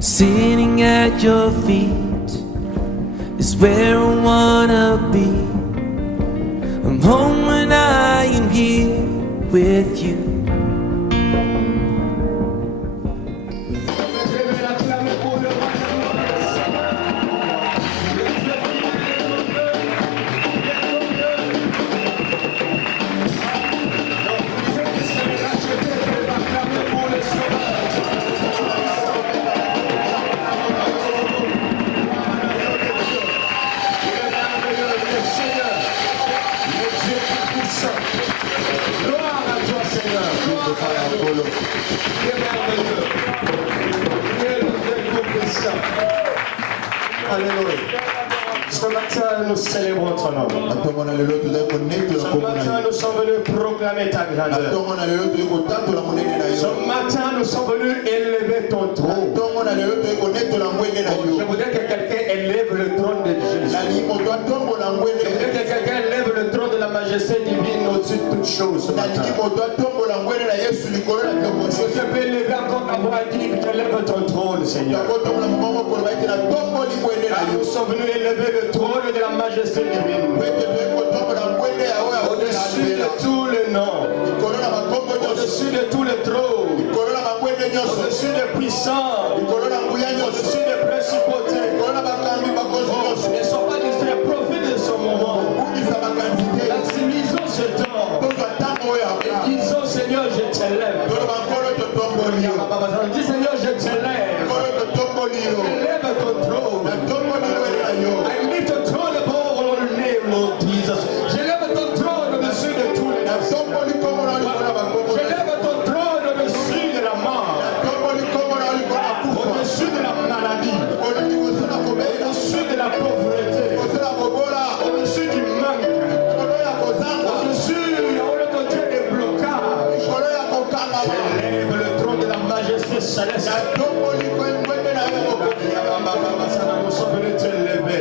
Sitting at your feet is where I wanna be. I'm home when I am here with you. Alléluia. Ce matin, nous célébrons ton nom. Ce matin, nous sommes venus proclamer ta grandeur. Ce matin, nous sommes venus élever ton trône. Je voudrais que quelqu'un élève le trône de Jésus. Je voudrais que quelqu'un élève le trône de la majesté divine au-dessus de toutes choses. Ce matin. Est-ce que je peux élever encore ta voix et dire que tu élèves ton trône, Seigneur? Nous sommes venus élever le trône de la majesté divine. Au-dessus de tous les noms, au-dessus de tous les trônes, au-dessus des puissants, au-dessus des principautés. Ne sois pas distrait, profite de ce moment. Maximisons ce temps. Et disons, Seigneur, je t'élève. Dis, Seigneur, je t'élève. Élève ton trône. I lift the throne above all name, Lord Jesus. J'élève ton trône au-dessus de tous les nations. J'élève ton trône au-dessus de la mort. Au-dessus de la maladie. Au-dessus de la pauvreté. Au-dessus du manque. Au-dessus des blocages. J'élève le trône de la majesté céleste. Nous sommes venus te lever.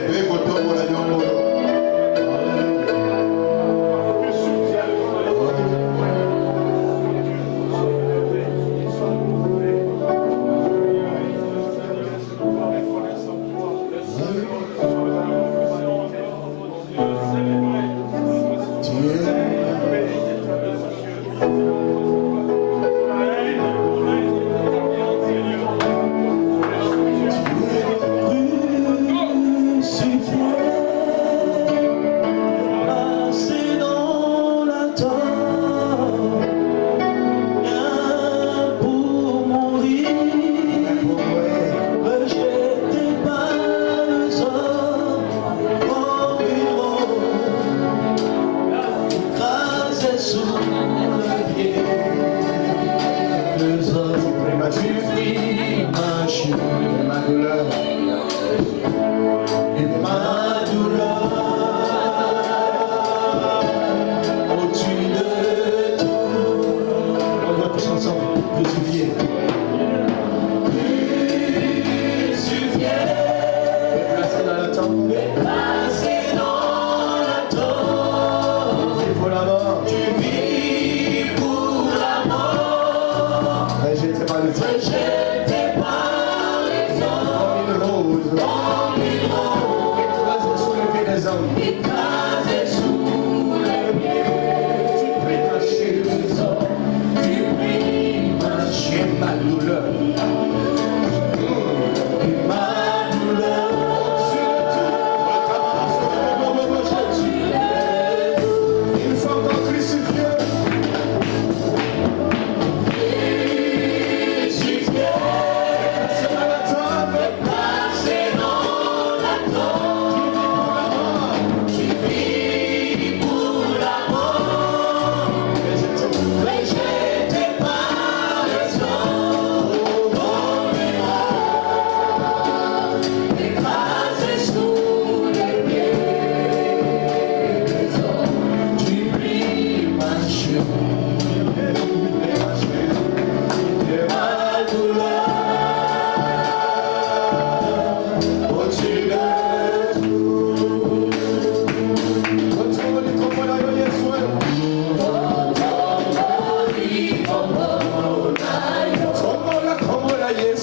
Yes,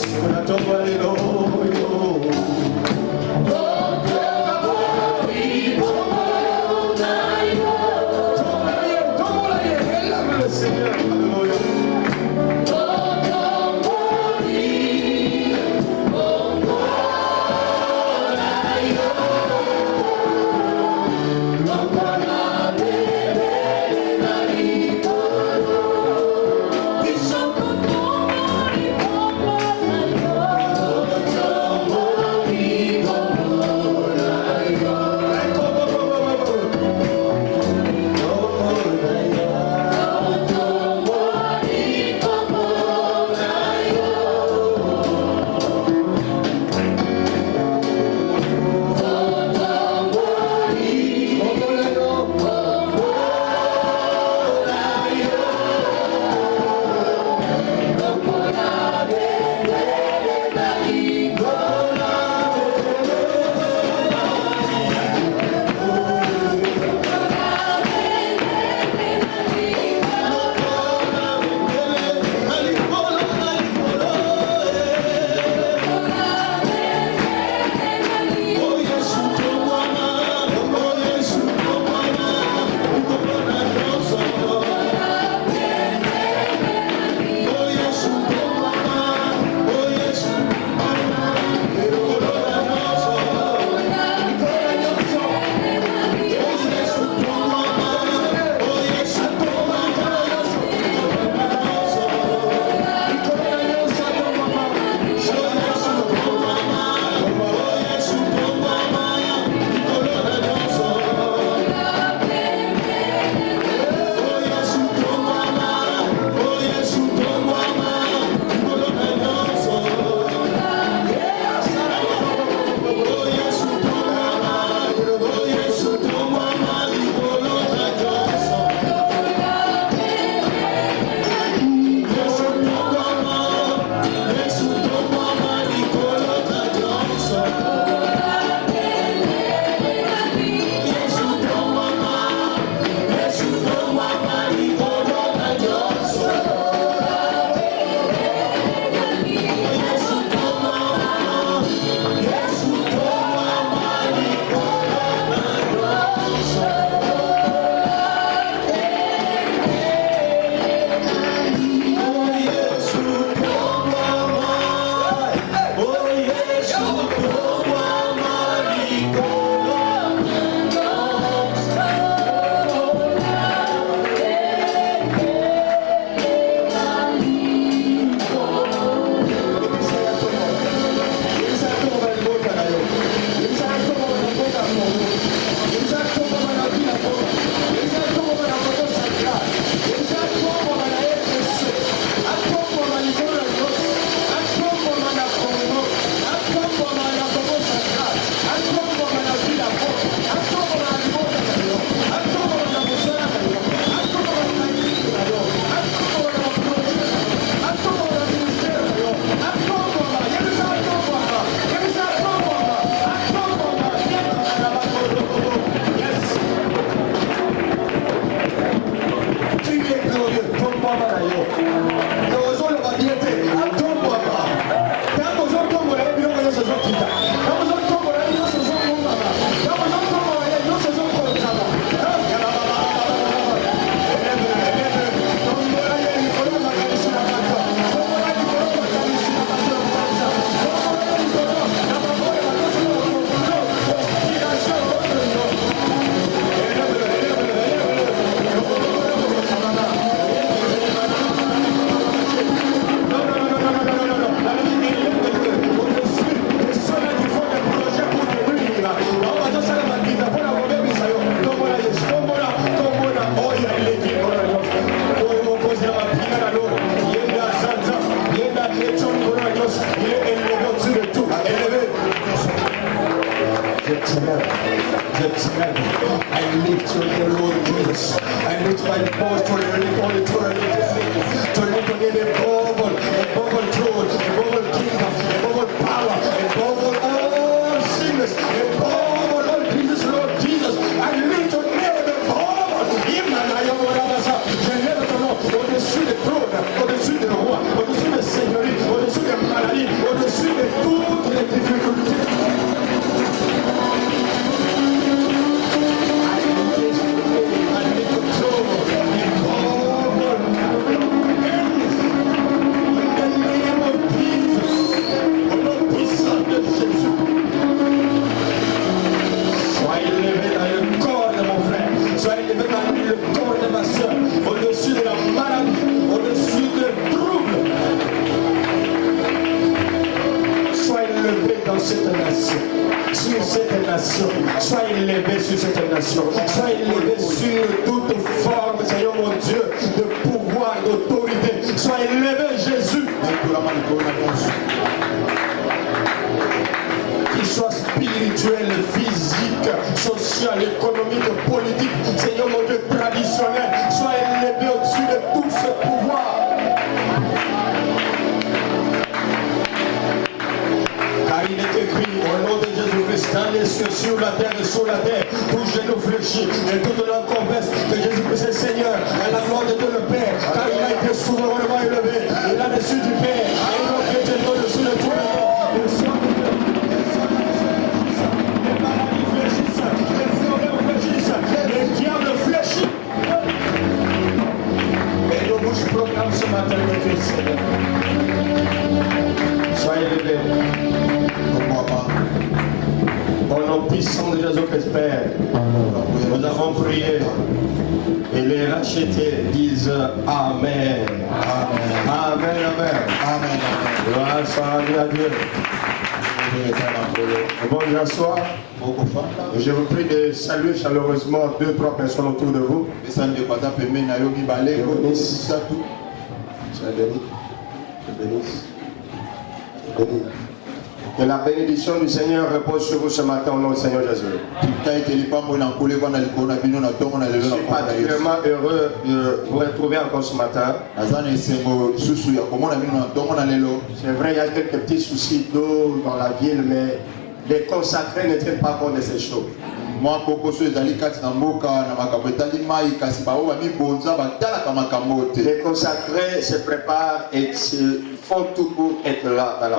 right force to live on eternity, to live in the global truth, the global kingdom, the global power, the global all sickness, the global all Jesus, Lord Jesus. I live to never the global. Je lève ton nom au-dessus des trônes, au-dessus des rois, au-dessus des seigneuries, au-dessus des maladies, au-dessus de toutes les difficultés. Sur cette nation, sois élevé sur cette nation, sois élevé sur toute forme, Seigneur mon Dieu, de pouvoir, d'autorité, sois élevé Jésus, qu'il soit spirituel, physique, social, économique, politique, Seigneur mon Dieu, traditionnel, sois élevé au-dessus de tout ce pouvoir. Car il est écrit au nom de Jésus-Christ, dans les cieux, sur la terre et sur la terre, tout genou fléchit et toute langue confesse que Jésus-Christ est Seigneur, et la gloire de Dieu le Père, car il a été souverainement élevé, il a dessus du Père, et il a fait Dieu au-dessus de tout le monde. Le sang de Dieu, les maladies fléchissent, les problèmes fléchissent, les diables fléchissent. Et nos bouches proclament ce matin que tu es Seigneur. Soyez élevés. Au nom puissant de Jésus-Christ, Père, nous avons prié et les rachetés disent Amen. Amen. Amen. Amen. Amen. Gloire soit à Dieu. Bonjour, soir. Je vous prie de saluer chaleureusement 2-3 personnes autour de vous. Soyez bénis. Que la bénédiction du Seigneur repose sur vous ce matin au nom du Seigneur Jésus. Je suis particulièrement heureux de vous retrouver encore ce matin. C'est vrai, il y a quelques petits soucis d'eau dans la ville, mais les consacrés ne tiennent pas compte de ces choses. Les consacrés se préparent et se font tout pour être là dans la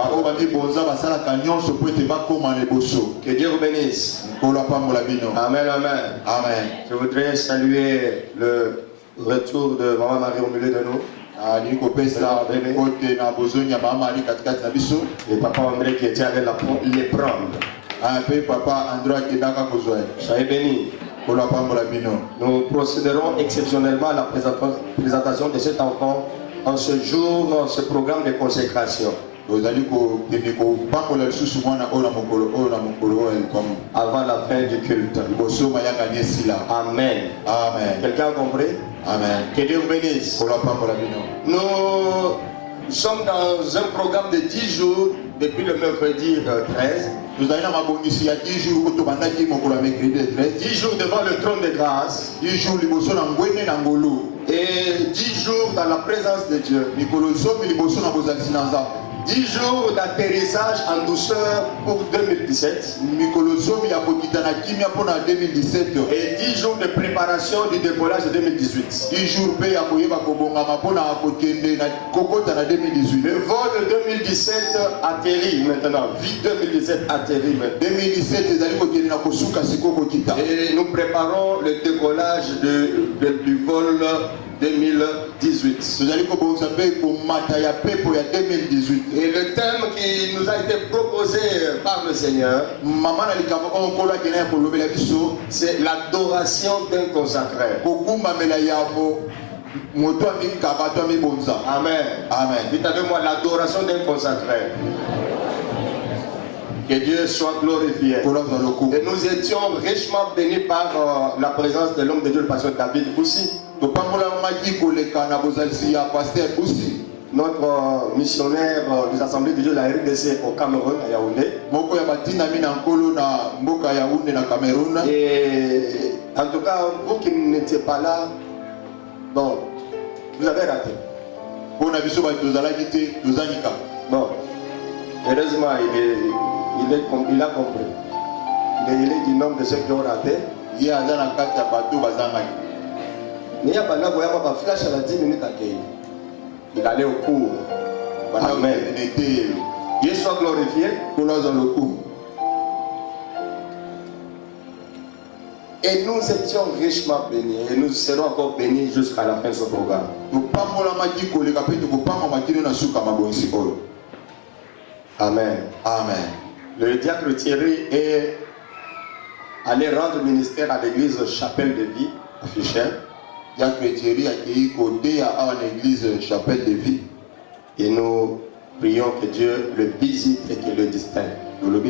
que Dieu vous bénisse. Amen, amen. Amen. Je voudrais saluer le retour de Maman Marie au milieu de nous. Et Papa André qui était allé les prendre. Soyez bénis. Nous procéderons exceptionnellement à la présentation de cet enfant en ce jour, dans ce programme de consécration. Avant la fin du culte. Amen. Amen. Quelqu'un a compris? Amen. Que Dieu vous bénisse. Nous sommes dans un programme de 10 jours depuis le mercredi 13. Nous avons 10 jours devant le trône de grâce. 10 jours et 10 jours dans la présence de Dieu. 10 jours d'atterrissage en douceur pour 2017. Et 10 jours de préparation du décollage de 2018. 10 jours le vol de 2017 atterrit maintenant. Vie 2017 atterrit maintenant. Et nous préparons le décollage du vol 2018. Et le thème qui nous a été proposé par le Seigneur, c'est l'adoration d'un consacré. Amen. Amen. Dites avec moi l'adoration d'un consacré. Que Dieu soit glorifié. Et nous étions richement bénis par la présence de l'homme de Dieu, le pasteur David Boussi. Notre missionnaire des assemblées de Dieu, la RDC au Cameroun, à Yaoundé. Et en tout cas, vous qui n'étiez pas là, Bon, vous avez raté. On a vu sur Tozalagite, Tozanika. Bon, heureusement, il a compris. Il est du nombre de ceux qui ont raté. Il y a un Kata Bato Bazamaki. Mais il y a un flash à la 10 minutes à Kéi. Il allait au cours. Amen. Dieu soit glorifié. Dans le cours. Et nous étions richement bénis. Et nous serons encore bénis jusqu'à la fin de ce programme. Amen. Amen. Le diacre Thierry est allé rendre ministère à l'église Chapelle de Vie à Fichel. Diacre Thierry a accueilli côté à l'église Chapelle de Vie. Et nous prions que Dieu le visite et qu'il le distingue. Le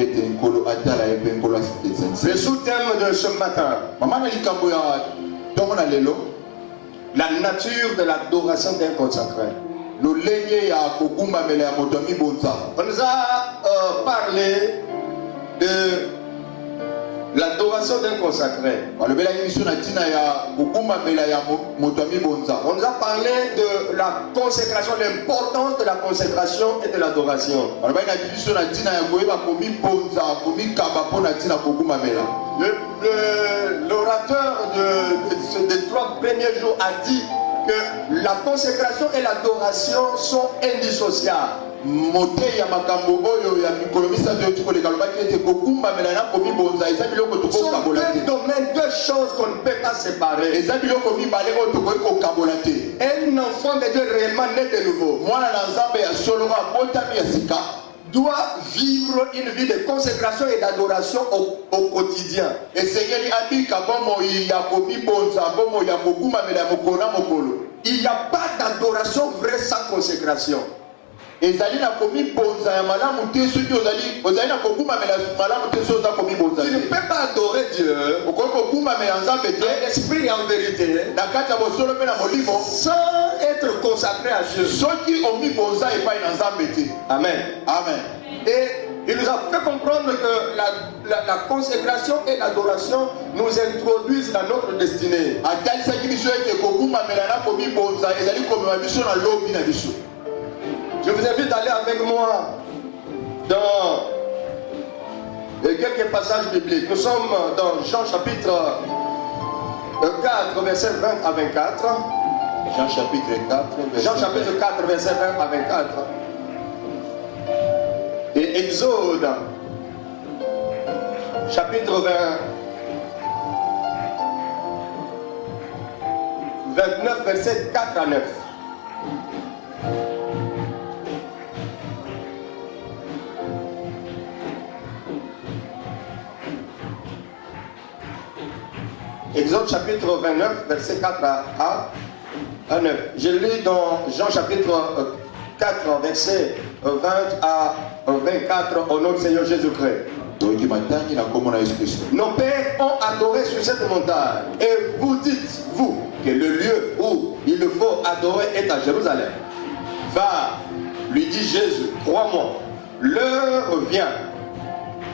sous-thème de ce matin, la nature de l'adoration d'un consacré. On nous a parlé de l'adoration d'un consacré. On nous a parlé de la consécration, l'importance de la consécration et de l'adoration. L'orateur des 3 premiers jours a dit que la consécration et l'adoration sont indissociables. Ce sont deux domaines, deux choses qu'on ne peut pas séparer. Un enfant de Dieu réellement né de nouveau doit vivre une vie de consécration et d'adoration au quotidien. Il n'y a pas d'adoration vraie sans consécration. Tu ne peux pas adorer Dieu en esprit et en vérité sans être consacré à Dieu. Amen. Amen. Et il nous a fait comprendre que la consécration et l'adoration nous introduisent dans notre destinée. Je vous invite à aller avec moi dans quelques passages bibliques. Nous sommes dans Jean chapitre 4, verset 20 à 24. Jean chapitre 4, verset 20 à 24. Et Exode, chapitre 29, verset 4 à 9. Exode chapitre 29, verset 4 à 9. Je lis dans Jean chapitre 4, verset 20 à 24 au nom du Seigneur Jésus-Christ. Nos pères ont adoré sur cette montagne. Et vous dites, vous, que le lieu où il faut adorer est à Jérusalem. Va, lui dit Jésus, crois-moi, l'heure vient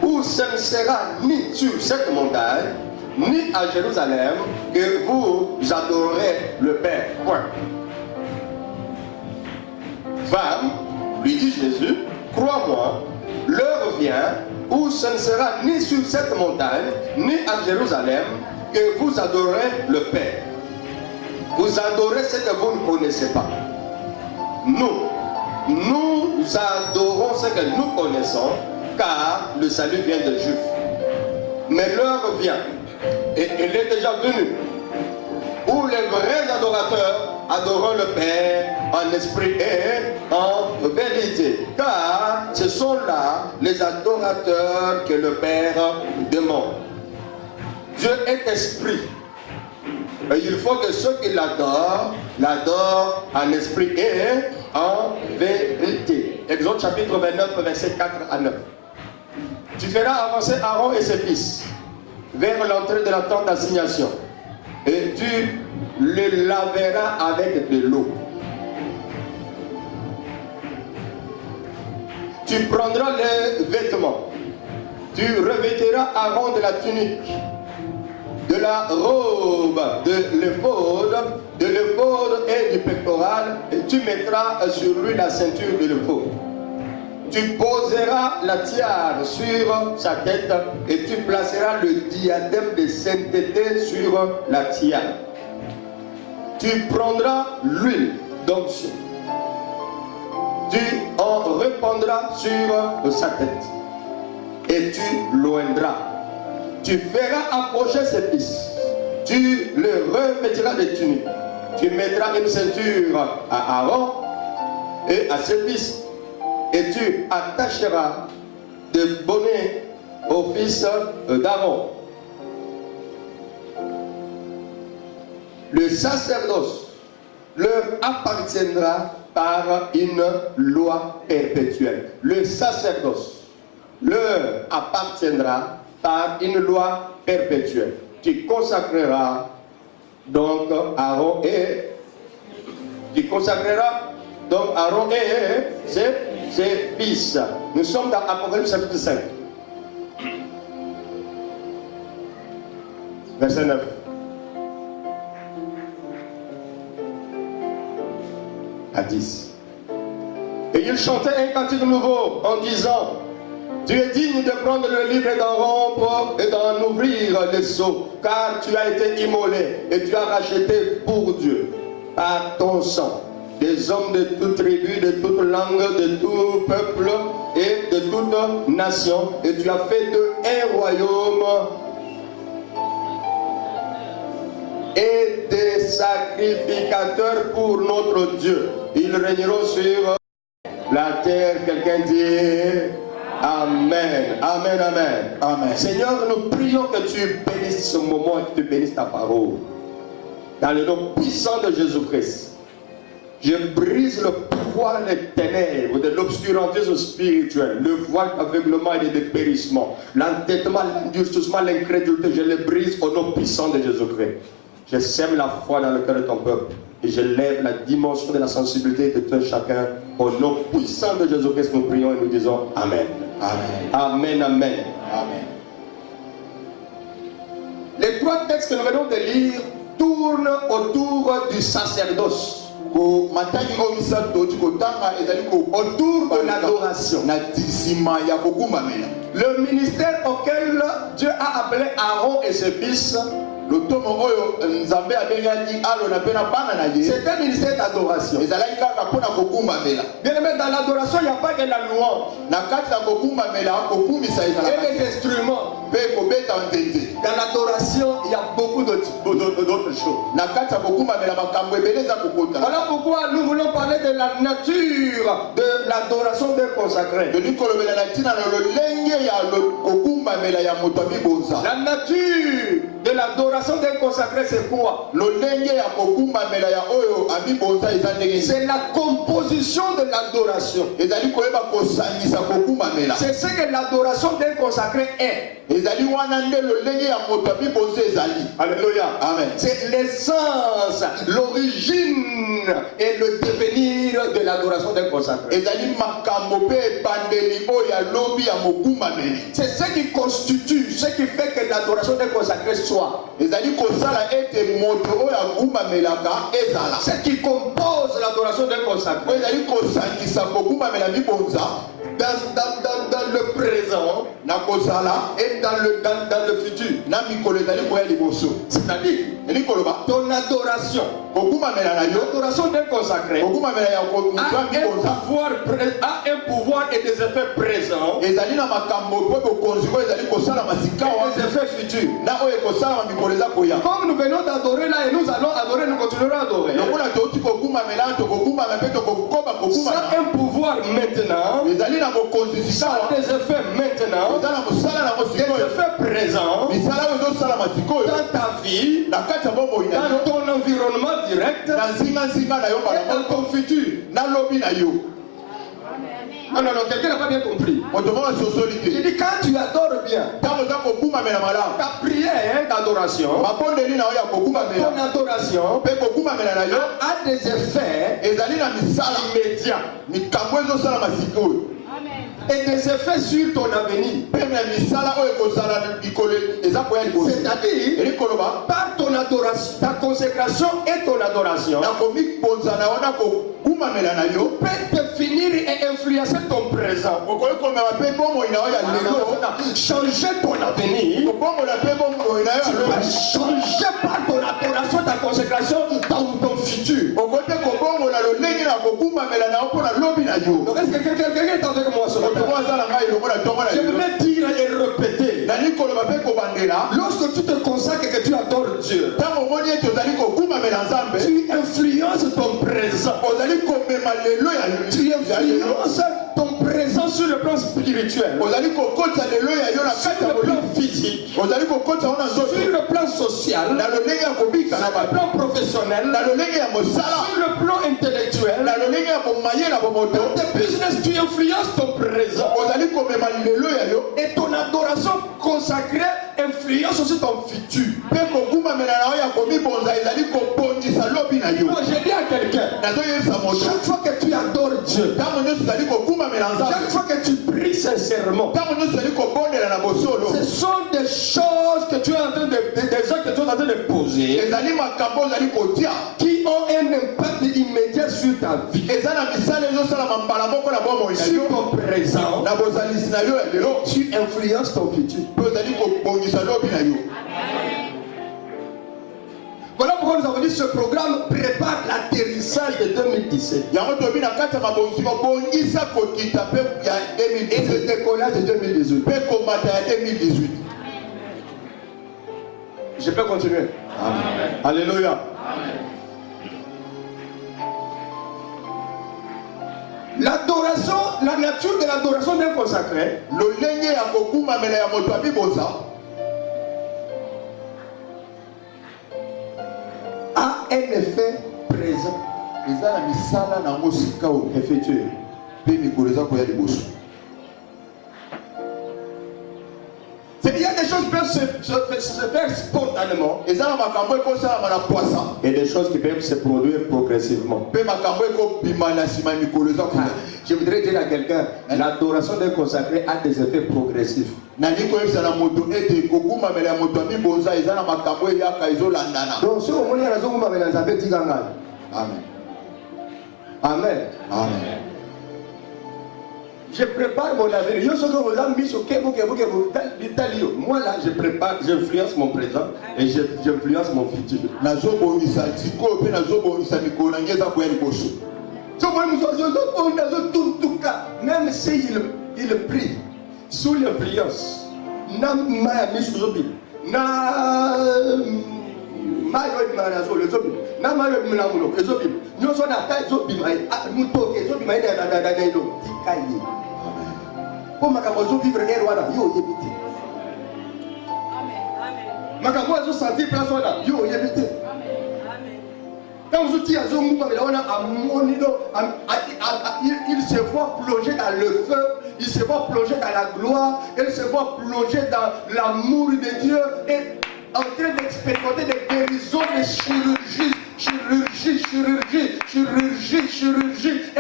où ce ne sera ni sur cette montagne, ni à Jérusalem, que vous adorerez le Père. Point. Femme, lui dit Jésus, crois-moi, l'heure vient où ce ne sera ni sur cette montagne, ni à Jérusalem, que vous adorerez le Père. Vous adorez ce que vous ne connaissez pas. Nous adorons ce que nous connaissons, car le salut vient des Juifs. Mais l'heure vient, et elle est déjà venue, où les vrais adorateurs adoreront le Père en esprit et en vérité. Car ce sont là les adorateurs que le Père demande. Dieu est esprit. Et il faut que ceux qui l'adorent en esprit et en vérité. Exode chapitre 29, verset 4 à 9. Tu feras avancer Aaron et ses fils vers l'entrée de la tente d'assignation. Et tu le laveras avec de l'eau. Tu prendras les vêtements. Tu revêtiras Aaron de la tunique, de la robe de l'éphod de l'éphod et du pectoral, et tu mettras sur lui la ceinture de l'éphod. Tu poseras la tiare sur sa tête et tu placeras le diadème de sainteté sur la tiare. Tu prendras l'huile d'onction. Tu en répandras sur sa tête et tu l'oindras. Tu feras approcher ses fils. Tu le revêtiras de tuniques. Tu mettras une ceinture à Aaron et à ses fils. Et tu attacheras des bonnets au fils d'Aaron. Le sacerdoce leur appartiendra par une loi perpétuelle. Le sacerdoce leur appartiendra par une loi perpétuelle. Tu consacreras donc Aaron et ses fils. Nous sommes dans Apocalypse chapitre 5. Verset 9. À 10. Et il chantait un cantique nouveau en disant: tu es digne de prendre le livre et d'en rompre et d'en ouvrir les sceaux, car tu as été immolé et tu as racheté pour Dieu par ton sang des hommes de toute tribu, de toute langue, de tout peuple et de toute nation, et tu as fait d'eux un royaume et des sacrificateurs pour notre Dieu. Ils régneront sur la terre. Quelqu'un dit Amen, amen, amen, amen. Seigneur, nous prions que tu bénisses ce moment et que tu bénisses ta parole. Dans le nom puissant de Jésus-Christ, je brise le pouvoir des ténèbres, de l'obscurantisme spirituel, le voile d'aveuglement et de dépérissement, l'entêtement, l'endurcissement, l'incrédulité. Je les brise au nom puissant de Jésus-Christ. Je sème la foi dans le cœur de ton peuple et je lève la dimension de la sensibilité de tout chacun. Au nom puissant de Jésus-Christ, nous prions et nous disons Amen. Amen. Amen, amen. Amen. Les trois textes que nous venons de lire tournent autour du sacerdoce. Autour de l'adoration. Le ministère auquel Dieu a appelé Aaron et ses fils, c'est un ministère d'adoration. Bien aimé, dans l'adoration, il n'y a pas que la louange et les instruments. Dans l'adoration, il y a beaucoup d'autres choses. Voilà pourquoi nous voulons parler de la nature de l'adoration d'un consacré. La nature de l'adoration d'un consacré, c'est quoi? C'est la composition de l'adoration. C'est ce que l'adoration d'un consacré est. Alléluia. Amen. C'est l'essence, l'origine et le devenir de l'adoration d'un consacré. C'est ce qui constitue, ce qui fait que l'adoration d'un consacré soit. Ce qui compose l'adoration d'un consacré. Dans le présent et dans le futur. C'est-à-dire ton adoration. L'adoration d'un consacré a un pouvoir et des effets présents et des effets futurs. Comme nous venons d'adorer là et nous allons adorer, nous continuerons à adorer. Ça a un pouvoir maintenant. Ça a des effets maintenant, des effets présents dans ta vie, dans ton environnement direct et dans ton futur. Non, quelqu'un n'a pas bien compris. Il dit quand tu adores bien, ta prière d'adoration, ton adoration a des effets immédiats. et des effets sur ton avenir. C'est-à-dire, par ton adoration, ta consécration et ton adoration, peut définir et influencer ton présent. Changer ton avenir. Tu peux changer par ton adoration, ta consécration, ton futur. Donc est-ce que quelqu'un est avec moi ce matin? Je voudrais dire et répéter. Lorsque tu te consacres et que tu adores Dieu, tu influences ton présent. Tu influences ton présent sur le plan spirituel, sur le plan physique, sur le plan social, sur le plan professionnel, sur le plan intellectuel. Dans tes business, tu influences ton présent. Et ton adoration consacrée influence aussi ton futur. J'ai dit à quelqu'un, chaque fois que tu adores Dieu, chaque fois que tu pries sincèrement, ce sont des choses que tu es en train de poser, qui ont un impact immédiat sur ta vie, sur ton présent. Tu influences ton futur. Voilà pourquoi nous avons dit que ce programme prépare l'atterrissage de 2017 et le décollage de 2018. Je peux continuer. Amen. Alléluia. Amen. L'adoration, la nature de l'adoration d'un consacré a un effet présent. Effectué. Il y a des choses qui peuvent se faire spontanément et des choses qui peuvent se produire progressivement. Je voudrais dire à quelqu'un, l'adoration d'un consacré a des effets progressifs. Donc si au moins il y a raison, vous m'avez dit Amen. Amen. Amen. Je prépare mon avenir. Moi là, je prépare, j'influence mon présent et j'influence mon futur. Même s'il prie sous l'influence, quand vous dites il se voit plonger dans le feu, il se voit plonger dans la gloire, il se voit plonger dans l'amour de Dieu et en train d'expérimenter des guérisons, des chirurgies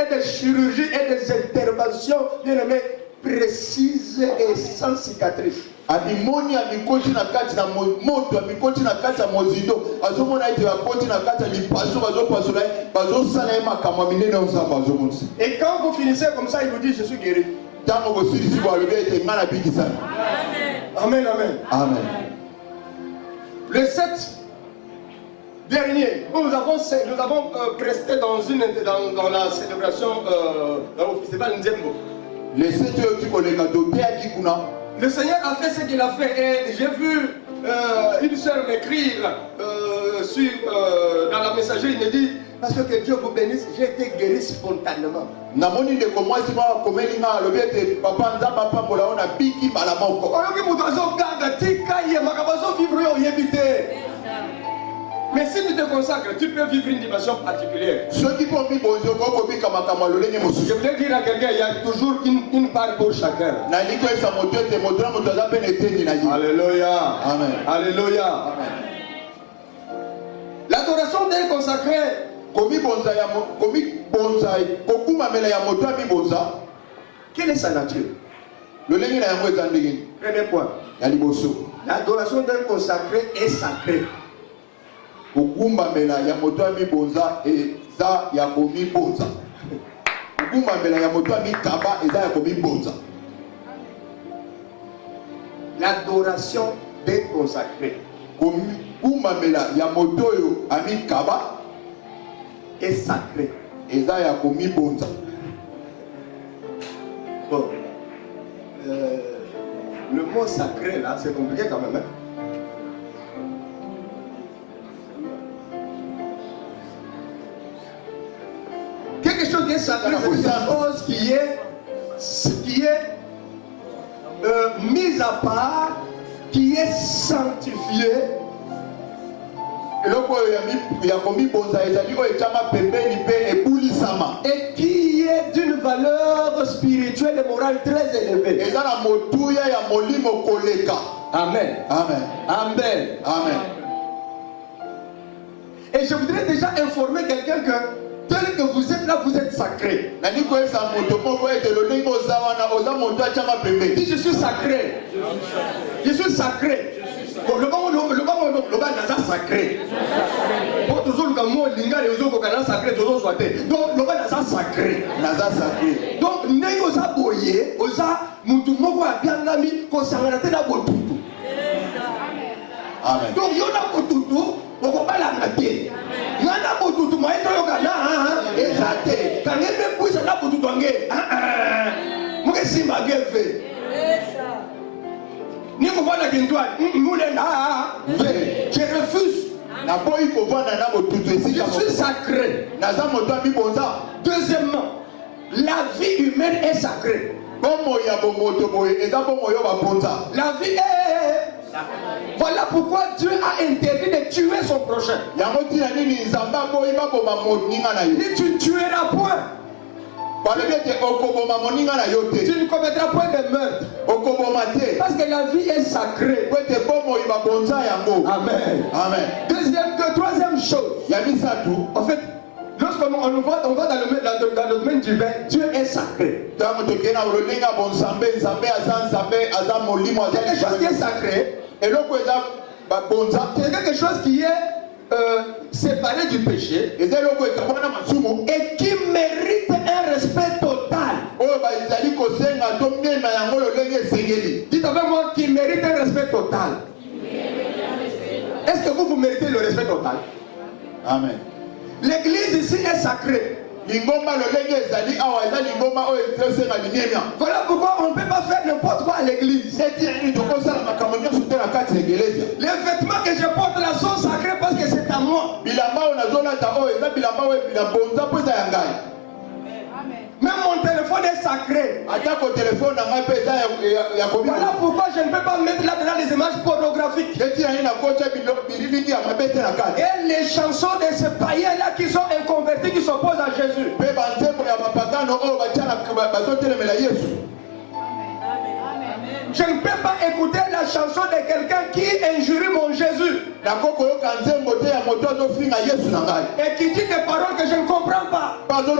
et des chirurgies et des interventions, bien aimé, précises et sans cicatrice. Amimoni amikoti na kati na moto amikoti na kati ya mozido azomona ite bakoti na kati ya lipaso bazopasola bazosala makambo minene ozamba azomonisa. Et quand vous finissez comme ça, il vous dit je suis guéri. Tango bosilisi bo alobi ete ngana bikisa. Amen. Amen. Amen. Le 7 dernier, nous avons presté dans la célébration dans le festival Nzembo. Le 7 tu connais kuna. Le Seigneur a fait ce qu'il a fait et j'ai vu une sœur m'écrire dans la messagerie, il me dit parce que Dieu vous bénisse, j'ai été guéri spontanément. Namoni de comment si ma komelinga lobete papa nzamba papa la ona biki malamoko. Oyoki mutu azokanga tika ye makabazo vivre yo yebite. Mais si tu te consacres, tu peux vivre une dimension particulière. Je voudrais dire à quelqu'un, il y a toujours une part pour chacun. Alléluia. Amen. Alléluia. L'adoration d'un consacré Quelle est sa nature? Lolenge na yango eza ndenge. Premier point. Ya liboso. L'adoration d'un consacré est sacrée. Kogumbamela ya moto ami bonza eza ya komi bonza. Kogumbamela ya moto ami kaba eza ya komi bonza. L'adoration d'un consacré. Kogumbamela ya moto yo ami kaba est sacré. Eza ya komi bonza. Bon. Le mot sacré là, c'est compliqué quand même. Hein? Quelque chose qui est sacré, c'est quelque chose qui est mis à part, qui est sanctifié. Et qui est d'une valeur spirituelle et morale très élevée. Amen. Amen. Amen. Amen. Et je voudrais déjà informer quelqu'un que tel que vous êtes là, vous êtes sacré. Dis je suis sacré. Je suis sacré. Le bas n'a sacré. Donc le bas n'a sacré. Donc n'est osa boye, osa mutu moko bien ami concernant la botutu. Amen. Donc yona botutu, oko bala ngate. Yana botutu maître yokana ezate. Quand même puisse na botutu ngé. Muke simba geve. Ni mo vana kintoa, mulenda. Je refuse. Je suis sacré. Deuxièmement, la vie humaine est sacrée. La vie est... Voilà pourquoi Dieu a interdit de tuer son prochain. Ni tu ne tueras point. Tu ne commettras point de meurtre. Parce que la vie est sacrée. Amen. Amen. Troisième chose. En fait, lorsqu'on va dans le domaine divin, Dieu est sacré. Quelque chose qui est sacré, c'est quelque chose qui est séparé du péché et qui mérite un respect total. Dites avec moi, qui mérite un respect total. Est-ce que vous méritez le respect total? Amen. L'église ici est sacrée. Voilà pourquoi on ne peut pas faire n'importe quoi à l'église. Les vêtements que je porte là sont sacrés parce que c'est à moi. Même mon téléphone est sacré. Voilà pourquoi je ne peux pas mettre là-dedans des images pornographiques. Et les chansons de ces païens-là qui sont inconvertis, qui s'opposent à Jésus. Je ne peux pas écouter la chanson de quelqu'un qui injurie mon Jésus. Et qui dit des paroles que je ne comprends pas. Je ne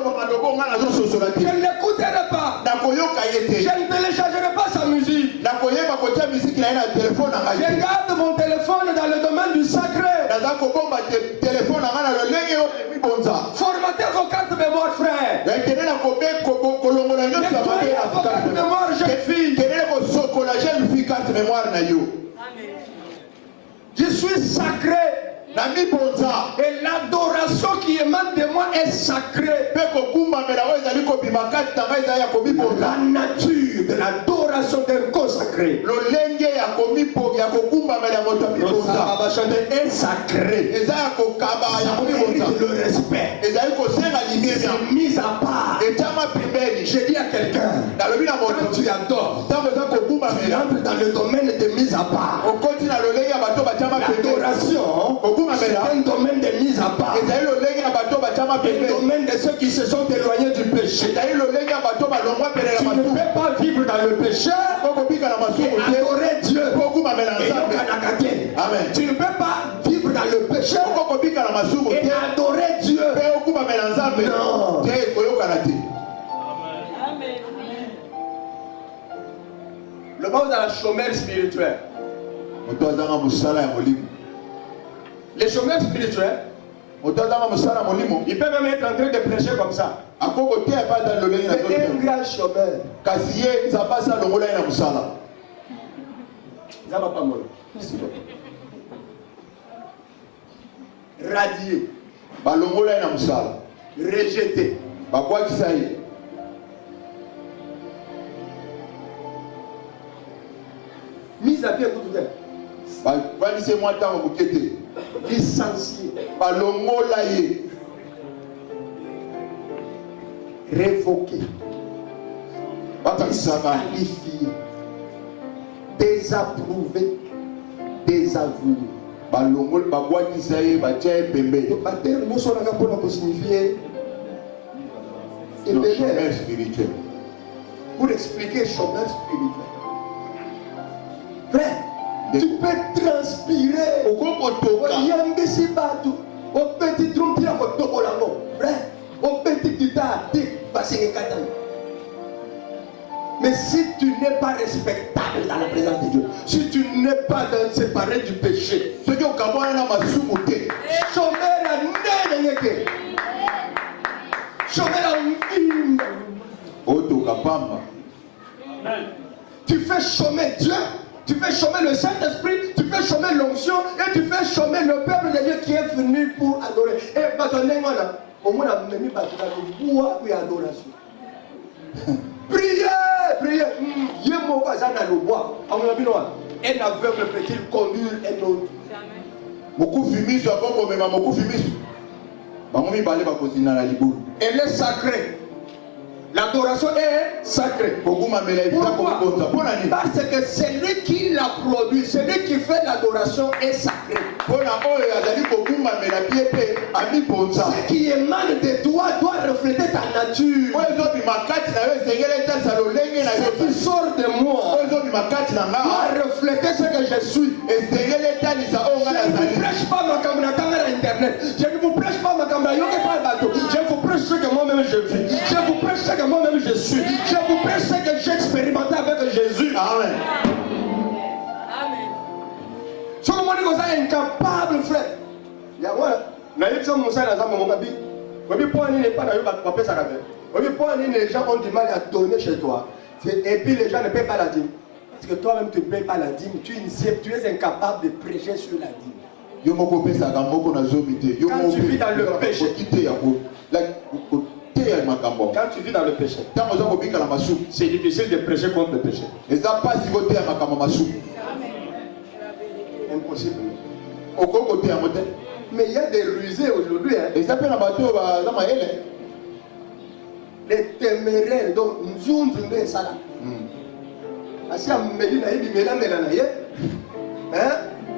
l'écouterai pas. Je ne téléchargerai pas sa musique. Je garde mon téléphone dans le domaine du sacré. Formatez vos cartes mémoire, frère. Nettoyez vos cartes mémoire, jeune fille. Je suis sacré. Et l'adoration qui émane de moi est sacrée. La nature de l'adoration d'un consacré est sacré. Ça mérite le respect. C'est mis à part. Je dis à quelqu'un, quand tu adores, tu entres dans le domaine de mise à part. L'adoration, c'est un domaine de mise à part. Un domaine de ceux qui se sont éloignés du péché. Tu ne peux pas vivre dans le péché et adorer Dieu. Amen. Tu ne peux pas vivre dans le péché et adorer Dieu. Non. Le bas dans la chômeur spirituel. Les chômeurs spirituels, ils peuvent même être en train de prêcher comme ça. Mais un grand chômeur, ça va pas mal. Radié, rejeté. Mise à pied pour tout licencié, révoqué, disqualifié, désapprouvé, désavoué. Pour expliquer chômeur spirituel. Frère, tu peux transpirer. Au petit drum, frère, au petit guitare, mais si tu n'es pas respectable dans la présence de Dieu, si tu n'es pas séparé du péché, tu fais chômer Dieu, tu fais chômer le Saint-Esprit, tu fais chômer l'onction et tu fais chômer le peuple de Dieu qui est venu pour adorer. Et au moins, on a mis adoration. Priez, priez. Un aveugle peut-il conduire un autre? Elle est sacrée. L'adoration est sacrée. Pourquoi? Parce que celui qui la produit, celui qui fait l'adoration est sacré. Ce qui émane de toi doit refléter ta nature. Ce qui sort de moi doit refléter ce que je suis. Je ne vous prêche pas ma caméra internet. Je ne vous prêche pas ma caméra. Je vous prêche ce que moi-même je vis. Je vous prêche ce que moi-même je suis. Je vous prêche ce que j'ai expérimenté avec Jésus. Amen. Amen. Ce que moi je suis incapable, frère. Il y a moi. Les gens ont du mal à donner chez toi. Et puis les gens ne paient pas la dîme. Parce que toi-même tu ne payes pas la dîme. Tu es incapable de prêcher sur la dîme. Quand tu vis dans le péché. Quand tu vis dans le péché, c'est difficile de prêcher contre le péché. Impossible. Mais il y a des rusés aujourd'hui. Les téméraires, donc nous sommes ça là.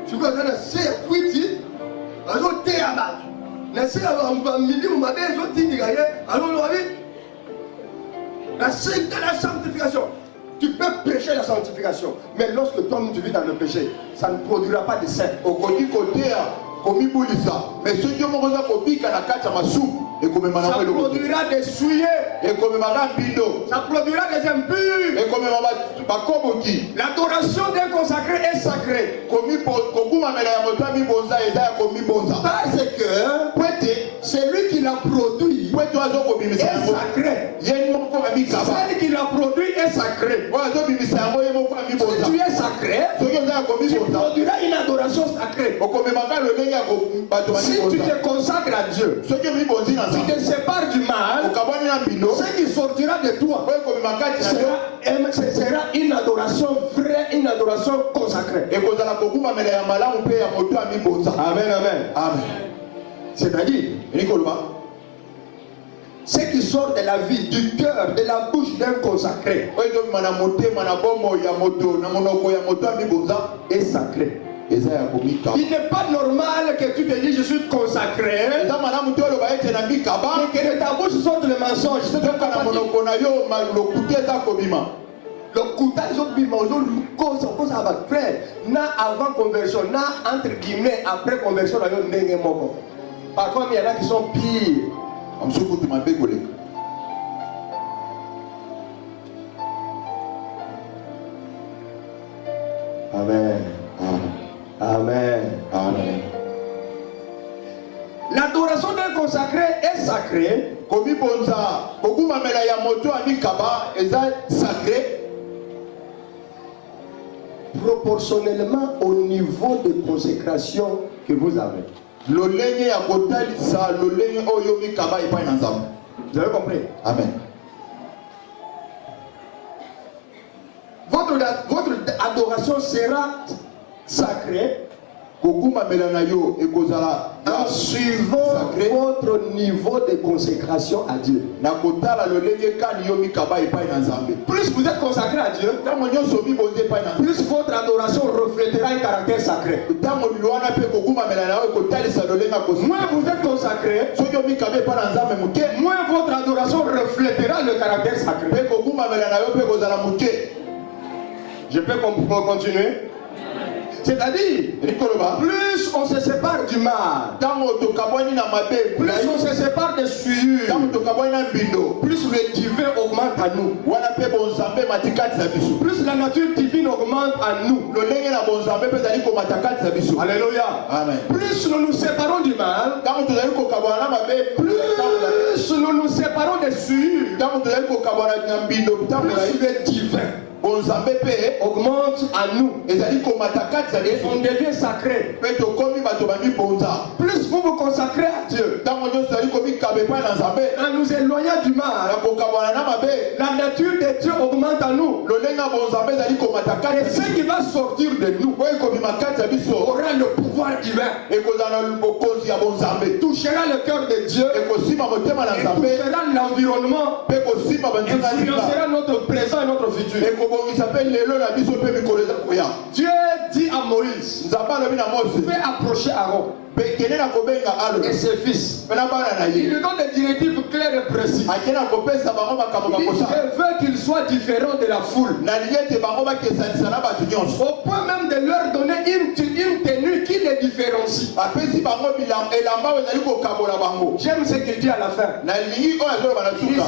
Tu vois, c'est quitté. La sanctification. Tu peux prêcher la sanctification, mais lorsque toi tu vis dans le péché, ça ne produira pas de saint. Mais ce qui ça produira des souillés. Ça produira des impurs. L'adoration d'un consacré est sacrée. Parce que celui qui l'a produit est sacré. Celui qui l'a produit est sacré. Si tu es sacré, tu produiras une adoration sacrée. Si tu te consacres à Dieu, si tu te sépares du mal, ce qui sortira de toi sera une adoration vraie, une adoration consacrée. Amen, amen. C'est-à-dire, ce qui sort de la vie, du cœur, de la bouche d'un consacré est sacré. Il n'est pas normal que tu te dises je suis consacré, mais que de ta bouche sorte le mensonge. Le coutage au bima, frère, na avant conversion, na entre guillemets après conversion, parfois il y en a qui sont pires. sacré. Komi bonza, koguma mela ya moto amikaba eza sacré. Proportionnellement au niveau de consécration que vous avez. Lolenge ya kotalisa lolenge oyo mikaba epai na nzambe. Vous avez compris? Amen. Votre adoration sera sacrée Koguma mela na yo ekozala en suivant sacré. votre niveau de consécration à Dieu. Na kotala lolenge kani yo mikaba epai na nzambe. Plus vous êtes consacré à Dieu, Tango nyonso mibonze epai na nzambe. plus votre adoration reflétera un caractère sacré. Tango lwana pe koguma mela na yo ekotalisa lolenge kosi. Moins vous êtes consacré, Soki yo mikaba epai na nzambe muke. moins votre adoration reflétera le caractère sacré. Pe koguma mela na yo pe kozala muke. Je peux continuer? C'est-à-dire, plus on se sépare du mal, plus on se sépare des souillures, plus le divin augmente à nous, plus la nature divine augmente à nous. Alléluia. Amen. Plus nous nous séparons du mal, plus nous nous séparons des souillures, plus le divin augmente à nous et on devient sacré. Plus vous vous consacrez à Dieu, en nous éloignant du mal, la nature de Dieu augmente à nous et ce qui va sortir de nous aura le pouvoir divin, touchera le cœur de Dieu et touchera l'environnement, influencera notre présent et notre futur. Dieu dit à Moïse, fais approcher Aaron et ses fils. Il lui donne des directives claires et précises. Il veut qu'ils soient différents de la foule, au point même de leur donner une tenue qui les différencie. J'aime ce qu'il dit à la fin. Il dit,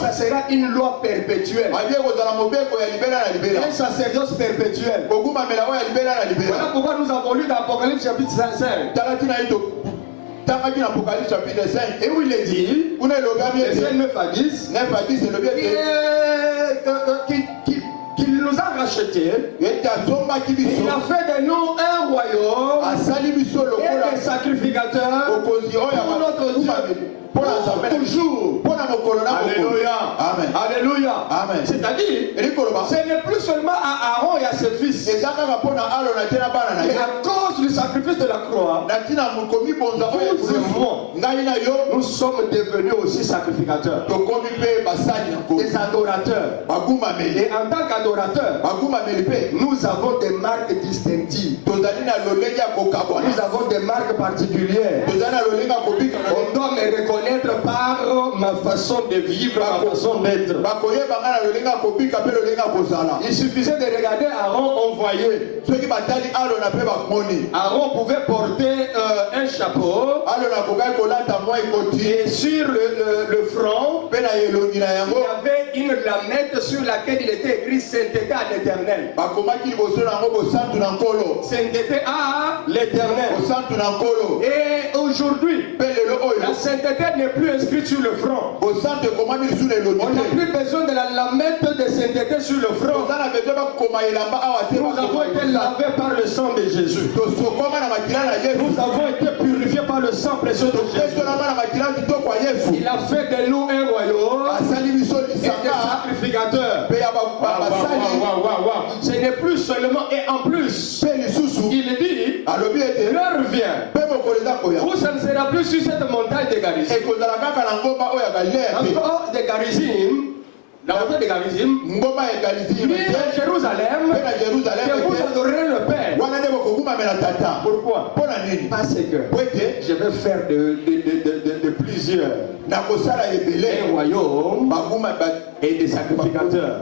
ça sera une loi perpétuelle, un sacerdoce perpétuel. Voilà pourquoi nous avons lu dans Apocalypse chapitre 5. Et où il est dit, verset 9 à 10, qu'il nous a rachetés, il a fait de nous un royaume et des sacrificateurs pour notre Dieu. Toujours. Alléluia. Amen. Alléluia. Amen. C'est-à-dire, ce n'est plus seulement à Aaron et à ses fils. Et à cause du sacrifice de la croix, nous sommes devenus aussi sacrificateurs, des adorateurs. Et en tant qu'adorateurs, nous avons des marques distinctives. Nous avons des marques particulières. On doit me reconnaître par ma façon de vivre, ma façon d'être. Il suffisait de regarder Aaron, on voyait. Aaron pouvait porter un chapeau et sur le front il y avait une lamette sur laquelle il était écrit sainteté à l'éternel. Sainteté à l'éternel. Et aujourd'hui, la sainteté n'est plus inscrite sur le front. On n'a plus besoin de la lamette de sainteté sur le front. Nous avons été lavés par le sang de Jésus. Nous avons été purifiés par le sang précieux de Jésus. Il a fait de nous un royaume et des sacrificateurs. Ce n'est plus seulement et en plus. Il dit, l'heure vient où ça ne sera plus sur cette montagne de Garizim. Encore de Garizim, la montagne de Garizim, ni à Jérusalem, que vous adorerez le Père. Pourquoi? Parce que je vais faire de plusieurs un royaume et des sacrificateurs.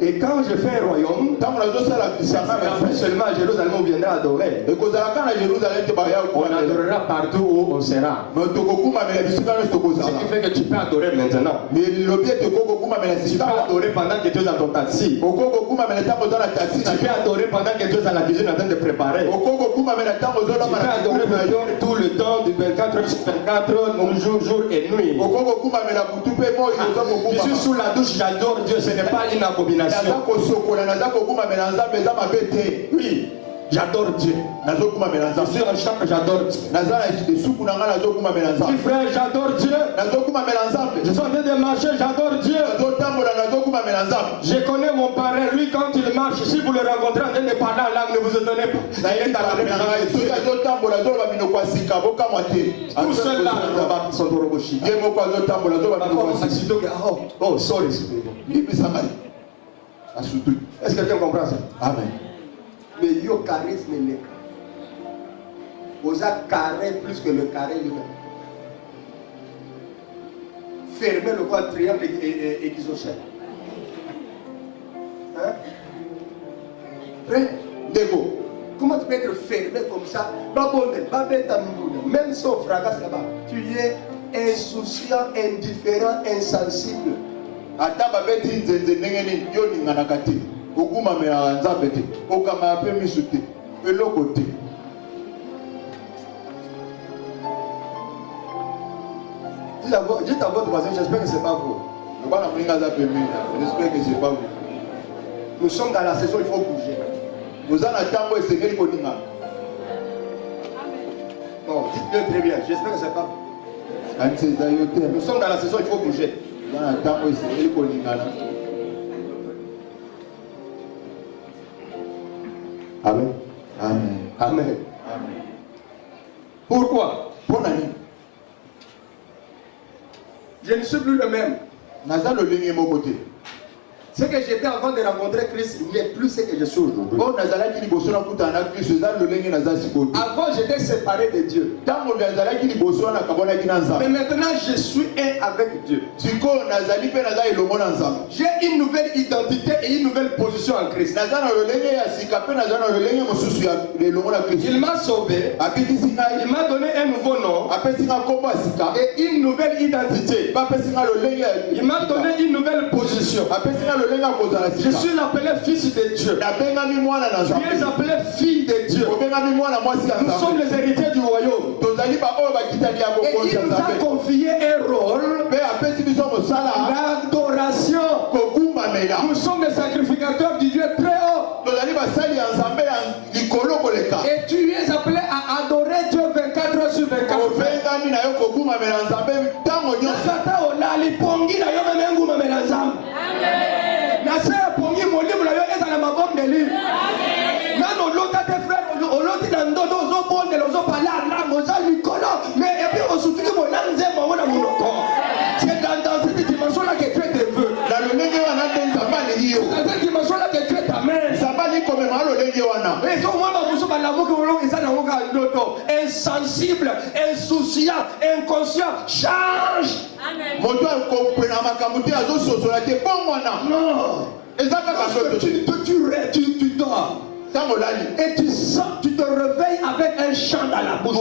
Et quand je fais un royaume, seulement à Jérusalem on viendra adorer. On adorera partout où on sera. Ce qui fait que tu peux adorer maintenant. Tu peux adorer pendant que tu es dans ton taxi. Tu peux adorer pendant que tu es dans la cuisine en train de préparer. Tu peux adorer tout le temps du 24 heures sur 24 heures, jour et nuit. Je suis sous la douche, j'adore Dieu, ce n'est pas une abomination. Oui. J'adore Dieu. Je suis en chambre, j'adore Dieu. Mes frères, j'adore Dieu. Je suis en train de marcher, j'adore Dieu. Je connais mon parrain, lui quand il marche, si vous le rencontrez en train de parler en langue, ne vous étonnez pas. Il est à la tout seul là, oh, sorry. Est-ce que quelqu'un comprend ça? Amen. Mais yo charisme n'est pas. Vous avez carré plus que le carré lui-même. Fermez le coin triangle et isocèle. Hein? Frère, Dégo, comment tu peux être fermé comme ça? Même sans fracasse là-bas, tu es insouciant, indifférent, insensible. Dites à votre voisin, j'espère que ce n'est pas vous. J'espère que ce n'est pas vous. Nous sommes dans la saison, il faut bouger. Non, dites-le très bien, j'espère que ce n'est pas vous. Nous sommes dans la saison, il faut bouger. Amen. Amen. Amen. Pourquoi? Je ne suis plus le même. Ce que j'étais avant de rencontrer Christ n'est plus ce que je suis aujourd'hui. Avant, j'étais séparé de Dieu. Mais maintenant, je suis un avec Dieu. J'ai une nouvelle identité et une nouvelle position en Christ. Il m'a sauvé. Il m'a donné un nouveau nom et une nouvelle identité. Il m'a donné une nouvelle position. Je suis appelé fils de Dieu. Tu es appelé fille de Dieu. Nous sommes les héritiers du royaume. Et il nous a confié un rôle d'adoration. Nous sommes les sacrificateurs du Dieu très haut. Et tu es appelé à adorer Dieu 24 heures sur 24. C'est dans cette dimension-là que tu es de vœux. Dans cette dimension-là que tu es ta mère. Insensible, insouciant, inconscient, change. Non. Tu dors. Et tu sens, tu te réveilles avec un chant dans la bouche.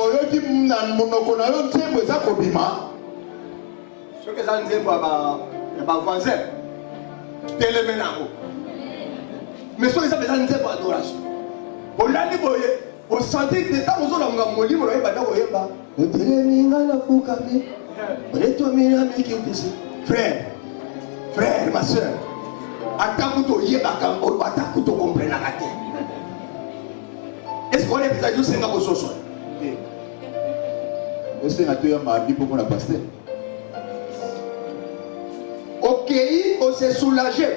Ce que ça nous dit, voisin, mais ce que ça nous dit, adoration. Vous sentez que tant vous avez frère, ma soeur, est-ce qu'on est déjà juste un peu social? Ok, on s'est soulagé.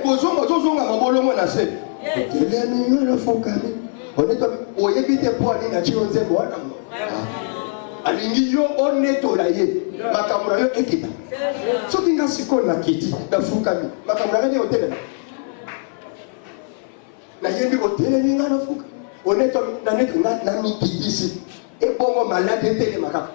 Alingi yo onetola ye makamura yo ekita soki nga sikoyo na kiti nafukami makamura ngani otelela na yembi otelemi nga nafuka onetomi naneto na mikitisi ebongo malade etelema kaka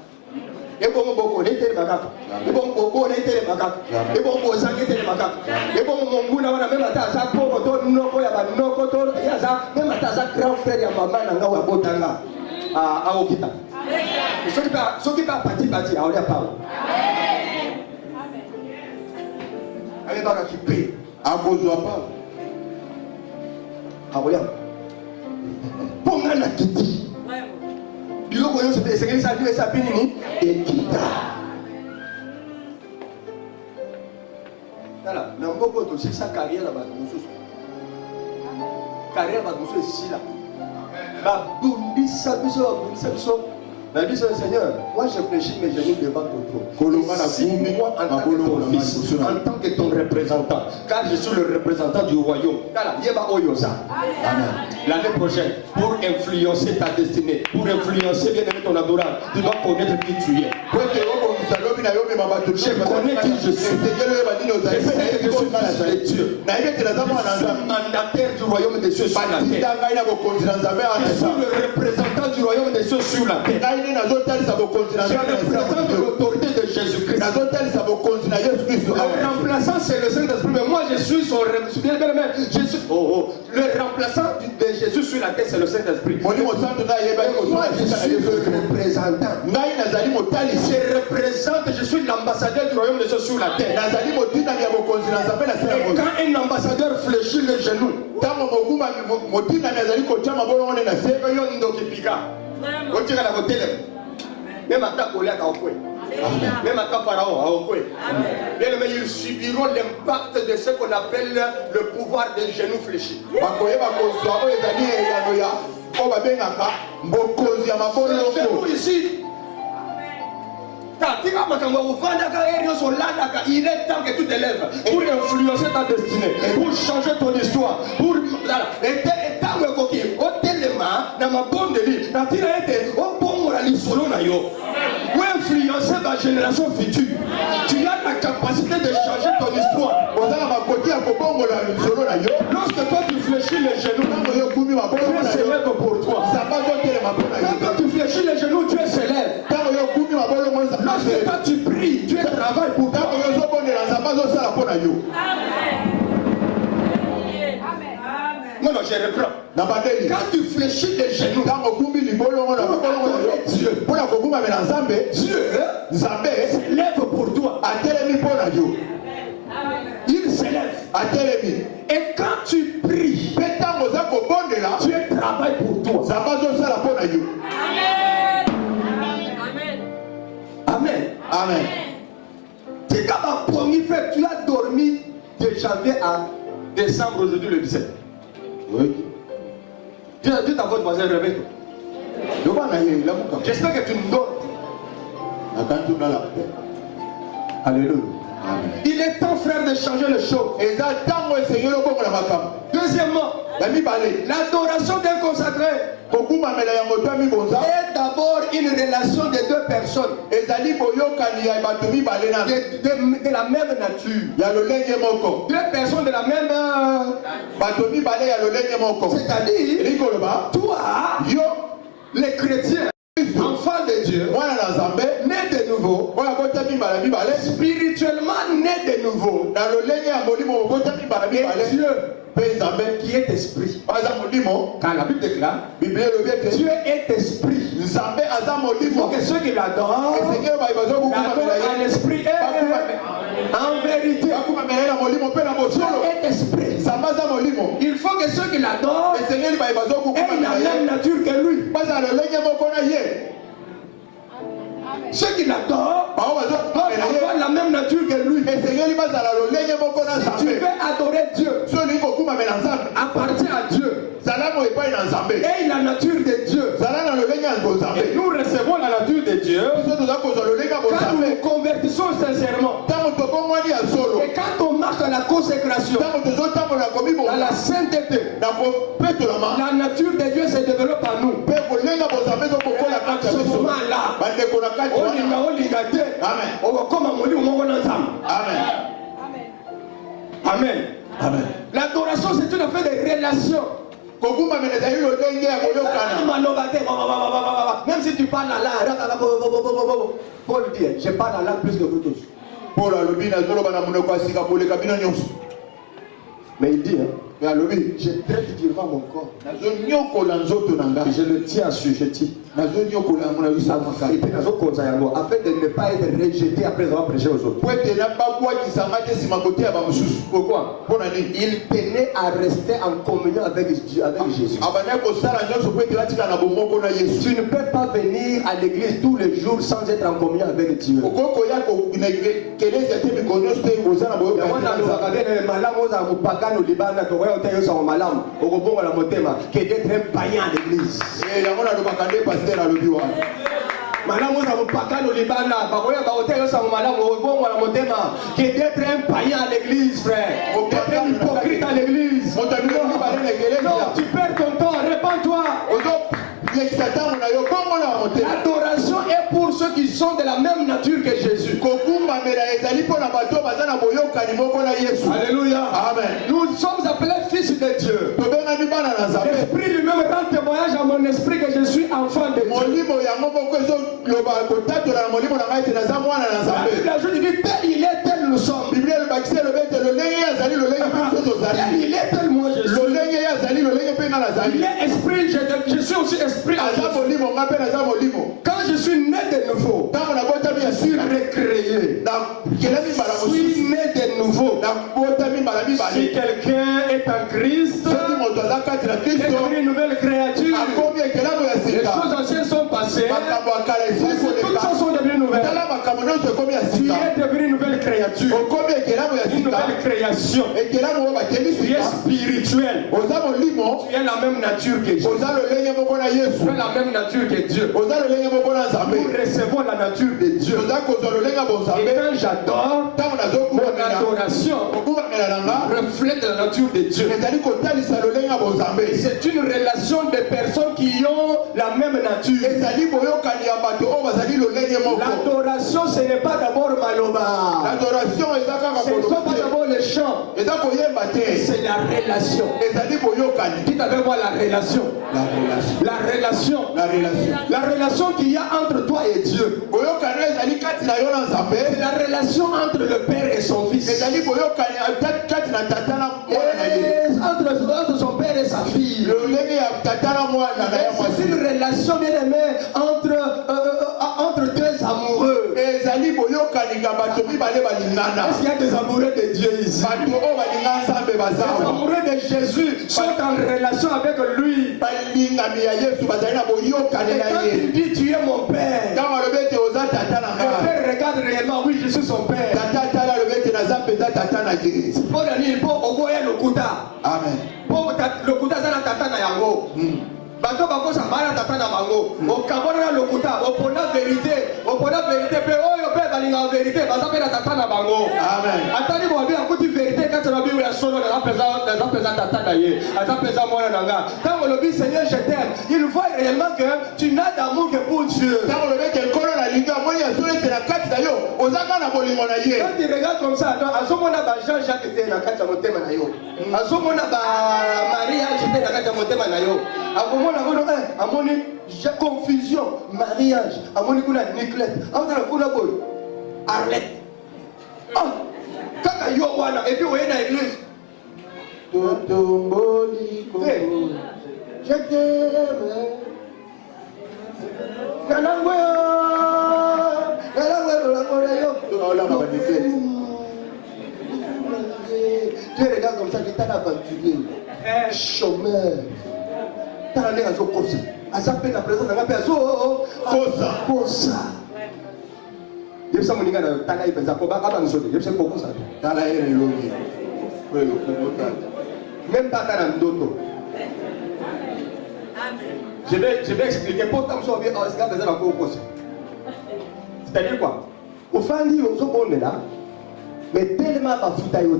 ebongo bokolo etelema kaka ebongo bobola etelema kaka ebongo bozangi etelema kaka ebongo monguna wana meme ata aza poko to noko ya banoko to aza meme ata aza grand frère ya mama na nga oyo abotanga aokita soki ba pati aolia pawo ayebaka kipe akozwa pa akoya mpo nga na kiti biloko nyonso mpe esengeli esapi nini ekita tala na mboka oyo tosilisa carrière na bato mosusu carrière bato mosusu esila babundisa biso na biso Seigneur, moi je fléchis mes genoux devant ton trône. Signe-moi en tant que ton fils, en tant que ton représentant, car je suis le représentant du royaume. L'année prochaine, pour influencer ta destinée, pour influencer bien aimé ton adorable, tu dois connaître qui tu es. Je connais qui je suis. Je sais que je suis fils de Dieu. Je suis mandataire du royaume des cieux sur la terre. Je suis le représentant du royaume des cieux sur la terre. Je représente l'autorité de Jésus-Christ. Le remplaçant, c'est le Saint-Esprit. Mais moi, je suis son représentant. Le remplaçant de Jésus sur la terre, c'est le Saint-Esprit. Moi, je suis le représentant. Je suis l'ambassadeur du royaume de Dieu sur la terre. Et quand un ambassadeur fléchit le genou, même à ta colère, même à ta pharaon, ils subiront l'impact de ce qu'on appelle le pouvoir des genoux fléchis. Ici, il est temps que tu te lèves pour influencer ta destinée, pour changer ton histoire, pour influencer ta génération future. Tu as la capacité de changer ton histoire. Lorsque toi tu fléchis les genoux, Dieu s'élève pour toi. Quand tu fléchis les genoux, Dieu s'élève. Lorsque toi tu pries, Dieu travaille pour toi. Non, je reprends. Quand tu fléchis les genoux, Dieu s'élève pour toi. Il s'élève. Et quand tu pries, Dieu travaille pour toi. Amen. Amen. C'est comme un premier fait, tu as dormi de janvier à décembre, aujourd'hui le 17. Oui. Dieu ta votre voisin, réveille-toi. J'espère que tu ne dors. Alléluia. Amen. Il est temps, frère, de changer les choses. Deuxièmement, l'adoration d'un consacré est d'abord une relation de deux personnes de la même nature. Deux personnes de la même c'est-à-dire toi, les chrétiens, enfants de Dieu, né de nouveau, spirituellement né de nouveau, et Dieu qui est esprit. Quand la Bible déclare, Dieu est esprit. Il faut que ceux qui l'adorent en esprit et en vérité. Dieu est esprit. Il faut que ceux qui l'adorent aient la même nature que lui. Ceux qui l'adorent doivent avoir la même nature que lui. Si tu veux adorer Dieu, appartient à Dieu. Et la nature de Dieu. Et nous recevons la nature de Dieu quand nous nous convertissons sincèrement. Et quand on marche dans la consécration, dans la sainteté, la nature de Dieu se développe en nous. À ce moment-là, Amen. Amen. L'adoration, c'est une affaire de relation. Même si tu parles à l'âge, Paul dit, je parle à l'âge plus que vous tous. Mais il dit, je traite durement mon corps. Je le tiens assujetti. Et puis dans autres afin de ne pas être rejeté après avoir prêché aux autres. Pourquoi? Il tenait à rester en communion avec Dieu, avec Jésus. Tu ne peux pas venir à l'église tous les jours sans être en communion avec Dieu. Que d'être un païen à l'église. Que d'être un païen à l'église, frère. D'être un hypocrite à l'église. Non, tu perds ton temps, répands-toi. L'adoration est pour ceux qui sont de la même nature que Jésus. Alléluia. Amen. Nous sommes appelés fils de Dieu. L'Esprit lui-même rend témoignage à mon esprit que je suis enfant de Dieu. La Bible dit tel il est, tel nous sommes. Tel il est, tel moi je suis. Il est esprit, je suis aussi esprit. Quand je suis né de nouveau, je suis recréé. Je suis né de nouveau. Si quelqu'un est en Christ, il est devenu une nouvelle créature. Les choses anciennes sont passées. Toutes choses sont devenues nouvelles. Tu es devenu une nouvelle créature. Une nouvelle création. Tu es spirituel. Tu es la même nature que Jésus. Tu es la même nature que Dieu. Nous recevons la nature de Dieu. Et quand j'adore, mon adoration reflète la nature de Dieu. C'est une relation de personnes qui ont la même nature. L'adoration, ce n'est pas d'abord Maloba. Ce n'est pas d'abord le chant. C'est la relation. Dites avec moi la relation. La relation. La relation qu'il y a entre toi et Dieu. C'est la relation entre le Père et son Fils. Et entre son Père et sa fille. C'est une relation bien aimée entre deux amoureux. Est-ce qu'il y a des amoureux de Dieu ici? Les amoureux de Jésus sont en relation avec lui. Et quand il dit tu es mon Père, le Père regarde réellement, oui je suis son Père. Amen. Bato bako sambara tata na bango okabona lokuta opona vérité pe oyo pe balinga vérité bazape na tata na bango. Amen. Atali bo bien akuti vérité quand na bible ya solo na pesa tata na ye atapesa mwana nanga tant le dit Seigneur je t'aime, il voit réellement que tu n'as d'amour que pour Dieu. Tant le dit que la linga moi ya solo te na kati na yo ozaka na bolingo na ye. Quand tu regardes comme ça azomona ba Jean Jacques te na kati ya motema na yo azomona ba Maria te na kati ya motema na yo amoni confusion mariage amoni kuna Nicolette amona kuna boy Arlette kaka yo wana et puis oye na église totomboli ko je t'aime nanangwe tu regardes comme ça tu t'as aventurier un chômeur. La présence même pas je vais expliquer pourquoi c'est-à-dire quoi au fin du là mais tellement tellement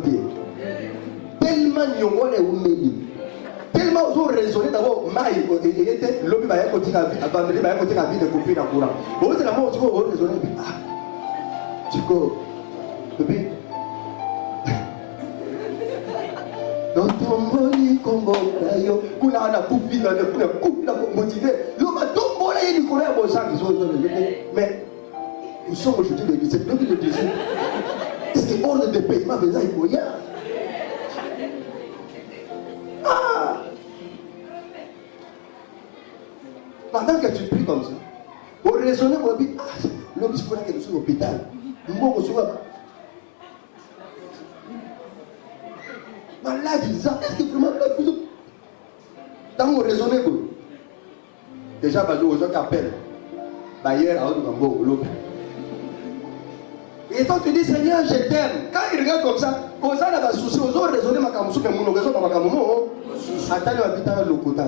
tellement vous raisonnez d'abord maï était l'homme va côté abandonné va côté la vie de couper dans courant vous c'est la mort tu vous raisonner tu go bébé dans ton boni combo yo kuna na coupi na coupi na motivé l'homme tombe là il connaît bon ça mais nous sommes aujourd'hui le 17 depuis le 18 c'est ordre de paiement faisant il faut rien. Pendant que tu pries comme ça, au raisonner, on dit, ah, l'homme il faut que nous soyons à l'hôpital. Nous sommes malade, est-ce que vraiment dans mon raisonner, déjà, aux gens qui appellent, hier, à l'autre. Et quand tu dis Seigneur, je t'aime, quand il regarde comme ça, aux gens n'a pas souci, aux gens raisonner ma camusou, mais mon raison ma camusou, attends le habitant le côté.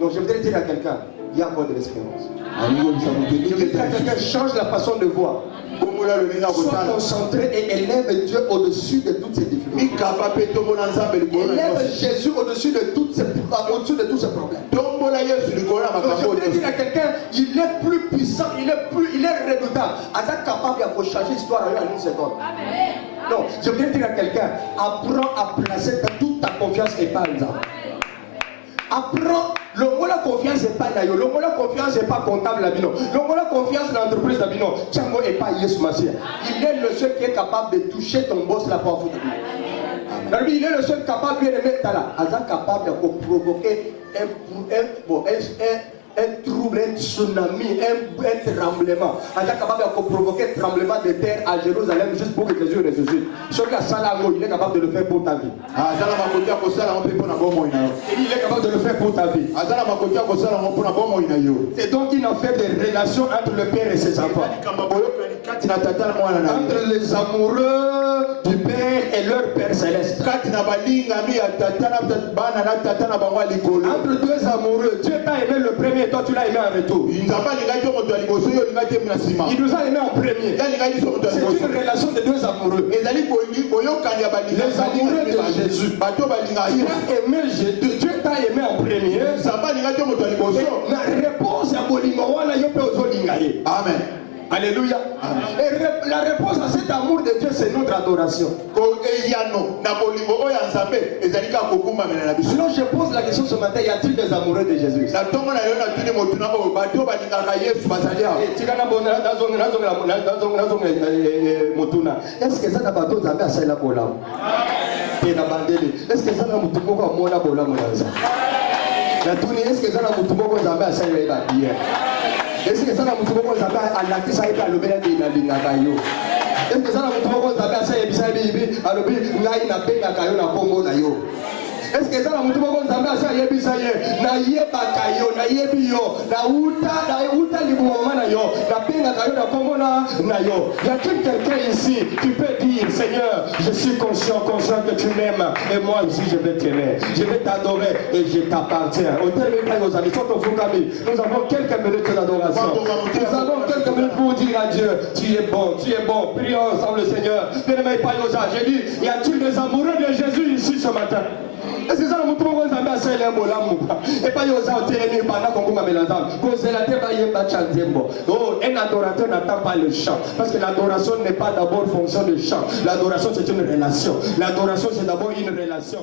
Donc je voudrais dire à quelqu'un, il y a encore de l'espérance. Je voudrais dire à quelqu'un, change la façon de voir. Sois concentré et élève Dieu au-dessus de toutes ces difficultés. Élève Jésus au-dessus de tous ces problèmes. Je voudrais dire à quelqu'un, il est plus puissant, il est redoutable. Il est capable de changer l'histoire en une seconde. Non, je voudrais dire à quelqu'un, apprends à placer toute ta confiance et pas en ça. Apprends, le mot la confiance n'est pas là, le mot la confiance n'est pas comptable là, le mot la confiance de l'entreprise là, Tchango n'est pas Yesu Massia. Il est le seul qui est capable de toucher ton boss là pour foutre. Il est le seul capable de mettre là, il est capable de provoquer un trouble, un tsunami, un tremblement. Il est capable de provoquer un tremblement de terre à Jérusalem juste pour que Jésus ressuscite. Ce que il est capable de le faire pour ta vie. Il est capable de le faire pour ta vie. C'est donc une affaire de relation entre le Père et ses enfants. Entre les amoureux du Père et leur Père céleste. Entre deux amoureux, Dieu t'a aimé le premier et toi tu l'as aimé en retour. Il nous a aimé en premier. C'est une relation de deux amoureux. Les amoureux de Jésus. Tu as aimé Jésus. Dieu t'a aimé en premier. La réponse à Bolingowana, yo peut ozolingaye. Amen. Alléluia. Amen. Et la réponse à cet amour de Dieu, c'est notre adoration. Sinon, je pose la question ce matin, y a-t-il des amoureux de Jésus? Est-ce que ça n'a pas d'autres amis à celle-là pour l'âme? Est-ce que ça n'a pas d'autres amis à pour l'âme? Est-ce que ça n'a pas d'autres amis à celle-là? Est-ce que ça n'a pas d'autres amis à la tisa et à l'obéir de la lingakayo? Est-ce que ça n'a pas d'autres amis à celle-là? À l'obéir de la lingakayo na Congo na yo? Est-ce que ça n'a pas d'autres amis à celle-là? Na yeba kayo, na yebio, na uta libouama na yo, na pena kayo na Congo na yo. Y a-t-il quelqu'un ici qui peut dire, Seigneur, je suis conscient que tu m'aimes et moi aussi je vais t'aimer, je vais t'adorer et je t'appartiens. Au terme de nos amis, nous avons quelques minutes d'adoration. Nous avons quelques minutes pour dire à Dieu, tu es bon. Prions ensemble le Seigneur. J'ai dit, y a-t-il des amoureux de Jésus ici ce matin? Est-ce que ça ne montre pas un seul et pas un adorateur n'attend pas le chant. Parce que l'adoration n'est pas d'abord fonction de chant. L'adoration c'est une relation. L'adoration c'est d'abord une relation.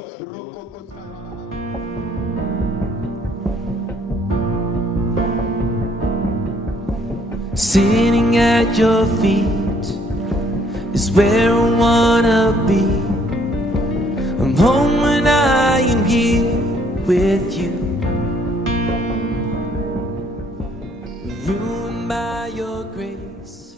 Sitting at your feet is where I wanna be. I'm home when I am here with you. Ruined by your grace.